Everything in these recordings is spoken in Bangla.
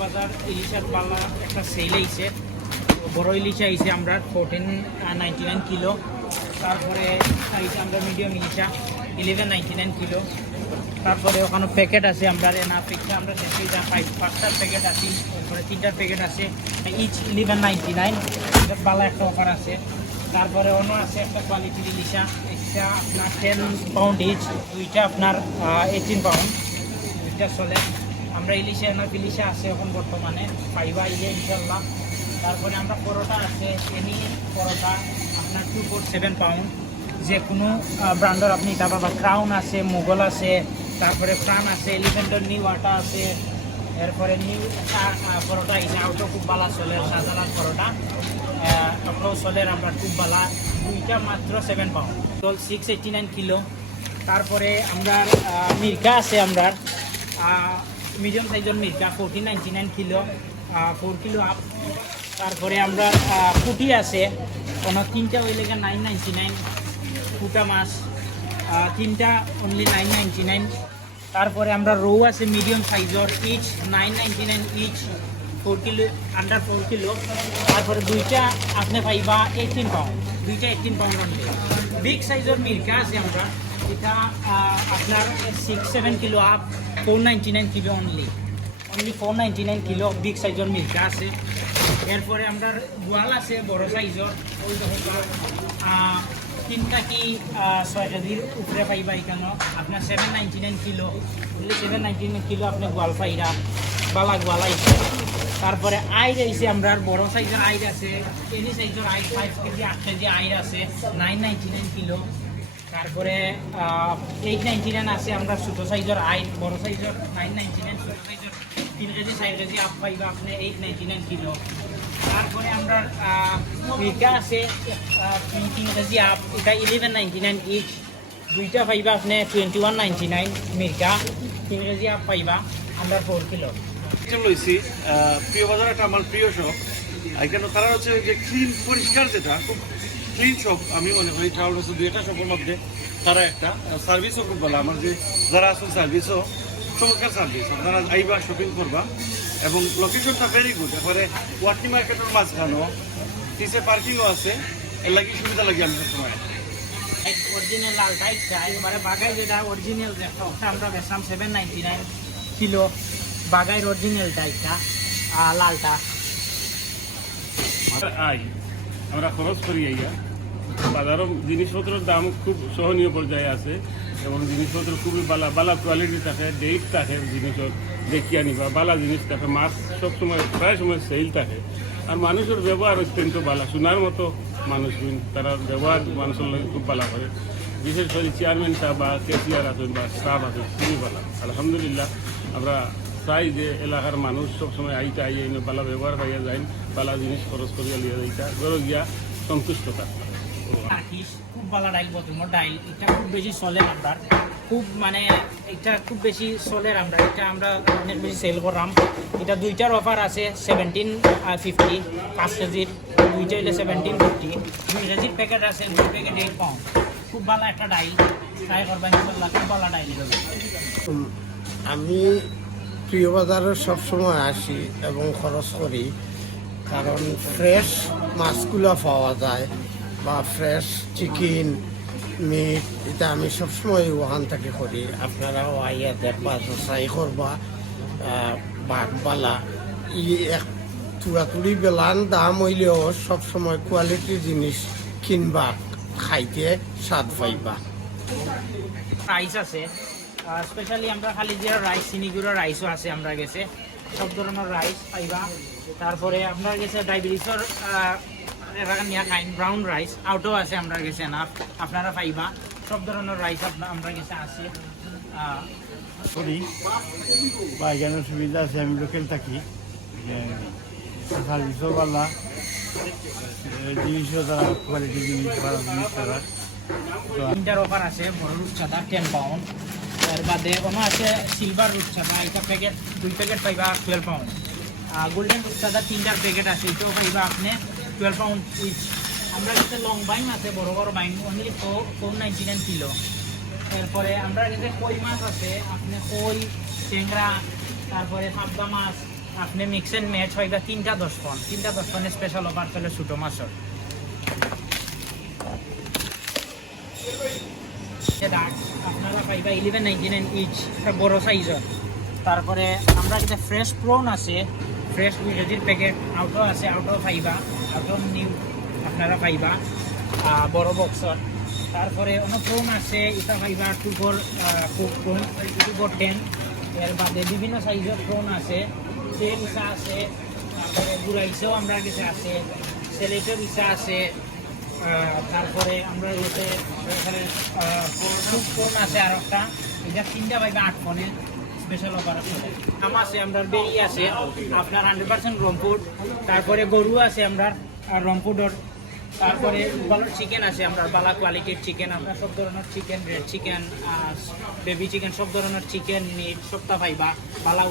বাজার ইলিশের পাল্লা একটা সেল আইছে বড় ইলিশ আইছে আমরা ফোরটিন নাইনটি নাইন কিলো। তারপরে আইছে আমরা মিডিয়াম ইলিশা ইলেভেন নাইনটি নাইন কিলো। তারপরে ওখানে প্যাকেট আছে আমরা, না প্যাকেট আমরা দেখি যা পাঁচটার প্যাকেট আছে, তারপরে তিনটার প্যাকেট আছে ইচ ইলেভেন নাইনটি নাইন বালা একটা অফার আছে। তারপরে অন্য আছে একটা কোয়ালিটির ইলিশা, একটা আপনার টেন পাউন্ড ইচ দুইটা আপনার এইটিন পাউন্ড দুইটা চলে। আমরা ইলিশে না ইলিশা আছে এখন বর্তমানে পাইবা ইলে ইনশাল্লাহ তারপরে আমরা পরোটা আছে, এনি পরোটা, আপনার টু ফোর সেভেন পাউন্ড যে কোনো ব্র্যান্ডের আপনি এটা পাবা ক্রাউন আছে, মোগল আছে, তারপরে প্রাণ আছে এলিফেন্টের নিউ আটা আছে, এরপরে নিউ পরোটা আছে আউটো খুব ভালো চলে, সাধারণ পরোটা। আপনার চলে আমরা খুব ভালো দুইটা মাত্র সেভেন পাউন্ড টোল সিক্স এইটি নাইন কিলো তারপরে আমরা মির্কা আছে আমরা মিডিয়াম সাইজের মির্কা fourteen ninety nine kilo four kilo up তারপরে আমরা কুটি আছে, কোনো তিনটা ওই লেগে নাইন নাইনটি নাইন কুটা মাছ তিনটা অনলি নাইন নাইনটি নাইন তারপরে আমরা রৌ আছে medium সাইজর each nine ninety nine each four kilo under four kilo তারপরে দুইটা আপনি পাইবা এইটিন পাউন্ড দুইটা এইটিন পাউন্ড অনলি বিগ সাইজর মির্কা আছে আমরা, এটা আপনার six seven kilo up four ninety nine kilo only only four ninety nine kilo big সাইজর মির্কা আছে। এরপরে আমরা গোয়াল আছে, বড় সাইজর ওই তিনটা কি ছয় কেজির উপরে পাইবা এখানে। আপনার seven ninety nine kilo seven ninety nine kilo আপনি গোয়াল পাইরা, বালা গোয়াল আইছে। তারপরে আইর আইছে আমরা বড় সাইজের আইর আছে। এনি সাইজের আইর ফাইভ কেজি, আট কেজি আইর আছে। নাইন নাইনটি নাইন কিলো তারপরে এইট নাইনটি নাইন আছে আমরা, ছোটো সাইজের আইন বড় সাইজের নাইন নাইনটি নাইন ছোটো সাইজের তিন কেজি, চার কেজি আপ পাইবা আপনি এইট নাইনটি নাইন কিলো তারপরে আমরা মির্কা আছে তিন কেজি আপ এটা ইলেভেন নাইনটি নাইন ইচ দুইটা পাইবা আপনি টোয়েন্টি ওয়ান নাইনটি নাইন মির্কা তিন কেজি আপ পাইবা আমরা ফোর কিলো লইছি প্রিয় বাজার একটা আমার প্রিয় শপ এখানে তারা হচ্ছে যে ক্লিন পরিষ্কার যেটা, খুব ক্লিন শপ আমি মনে করি কারণ হচ্ছে দুই একটা শপের মধ্যে তারা একটা সার্ভিসও খুব ভালো। আমার যে যারা আসুন সার্ভিসও চমৎকার সার্ভিস আপনারা আইবা শপিং করবা এবং লোকেশনটা ভেরি গুড এবারে ওয়াটনি মার্কেটের মাঝখানেও নিচে পার্কিংও আছে। এর লাগি সুবিধা লাগে আমি সবসময়। অরিজিনাল লালটা ইচ্ছা এবারে বাগাই যেটা অরিজিনাল আমরা বেচলাম সেভেন নাইনটি নাইন কিলো বাগাইয়ের অরিজিনালটা এটা লালটা। আই আমরা খরচ করি আইয়া বাজারও জিনিসপত্রের দাম খুব সহনীয় পর্যায়ে আছে এবং জিনিসপত্র খুবই বালা বালা কোয়ালিটি থাকে ডেট থাকে জিনিসের দেখি আনিবা বালা জিনিস থাকে, মাছ সবসময়, প্রায় সময় সেল থাকে। আর মানুষের ব্যবহার অত্যন্ত বালা। শোনার মতো মানুষ তারা ব্যবহার মানুষের লগে খুব বালা করে। বিশেষ করে চেয়ারম্যানটা বা কেসিয়ার আছেন বা স্টাফ আছেন, খুবই বালা। আলহামদুলিল্লাহ, আমরা চাই যে এলাকার মানুষ সবসময় আইতে আইয়ে এনে বালা ব্যবহার পাইয়া যায় বালা জিনিস খরচ করিয়া লিয়া যাইতা গরো গিয়া সন্তুষ্ট থাকতা খুব ভালো ডাইল বতুমর ডাইল। এটা খুব বেশি চলে আমরা খুব মানে এটা খুব বেশি চলে আমরা এটা আমরা অনেক বেশি সেল করলাম। এটা দুইটার অফার আছে সেভেন্টিন ফিফটি পাঁচ কেজির। দুইটা হলে সেভেন্টিন ফিফটি দুই কেজির প্যাকেট আছে দুই প্যাকেট এইট পাউন্ড খুব ভালো একটা ডাইল। ট্রাই করবেন খুব ভালো ডাইল। আমি প্রিয় বাজারে সবসময় আসি এবং খরচ করি, কারণ ফ্রেশ মাছগুলো পাওয়া যায় বা ফ্রেশ চিকেন মিট এটা আমি সবসময় ওখান থেকে করি। আপনারাও আইয়া দেখবা, যাচাই করবা বাঘবালা। ই এক তুড়াতুড়ি বেলান দাম হইলেও সবসময় কোয়ালিটির জিনিস কিনবা, খাইতে স্বাদ পাইবা। রাইস আছে। স্পেশালি আমরা খালি যে রাইস চিনিগুড়ো রাইসও আছে আমরা গেছে। সব ধরনের রাইস পাইবা। তারপরে আপনার গেছে ডায়াবেটিসের নিয়ে খাইন ব্রাউন রাইস আউটও আছে আমরা গেছে না আপনারা পাইবা। সব ধরনের রাইস আমরা গেছে আছে। বা এখানে সুবিধা আছে আমি লোকেল থাকি। সার্ভিসও পাল্লা জিনিসও তারা কোয়ালিটি জিনিস ভালো জিনিস তারা। অফার আছে বড় রূপচাঁদা টেন পাউন্ড এর বাদে কোনো আছে সিলভার রূপচাঁদা এটা প্যাকেট দুই প্যাকেট পাইবা টুয়েলভ পাউন্ড গোল্ডেন রূপচাঁদা তিনটার প্যাকেট আছে, এটাও পাইবা আপনি টুয়েলভ পাউন্ড ইচ আমরা কাছে লং বাইম আছে, বড় বড় বাইম only four ninety nine kilo এরপরে আমরা কাছে কই মাছ আছে, আপনি কই, ট্যাংরা, তারপরে পাবদা মাছ, আপনি মিক্স এন্ড ম্যাচ হয় তিনটা দশ পন তিনটা দশ পনেরো স্পেশাল অফার চলে ছোটো মাছর। আপনারা পাইবা ইলেভেন নাইনটি নাইন ইচ বড় সাইজর তারপরে আমরা যেটা ফ্রেশ প্রন আছে ফ্রেশ কেজির প্যাকেট আউটও আছে আউটও পাইবা আউটও নিউ আপনারা পাইবা বড় বক্সর তারপরে অনেক প্রন আছে, এটা পাইবা two four prawn two four ten এর বাদে বিভিন্ন সাইজের প্রন আছে তেল ইসা আছে, তারপরে গুড়া ইসাও আমরা কাছে আছে সেলেটের ইসা আছে তারপরে আমরা এতে এখানে ফোন আছে আর একটা, এটা তিনটা পাইবে আট ফোনে স্পেশাল অফার আম আছে আমরা বেরি আছে, আপনার হান্ড্রেড পার্সেন্ট রংপুর। তারপরে গরু আছে আমরা রংপুরের তারপরে চিকেন আছে আমরা, বালা কোয়ালিটির চিকেন আপনার সব ধরনের chicken red chicken baby chicken সব ধরনের চিকেন মিট সবটা পাইবা। বালা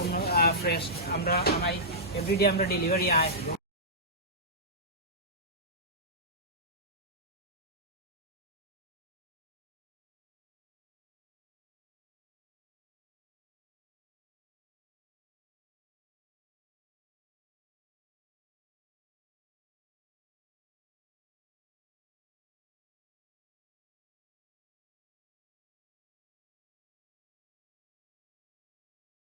ফ্রেশ আমরা আমাই এভরিডে আমরা ডেলিভারি আয়।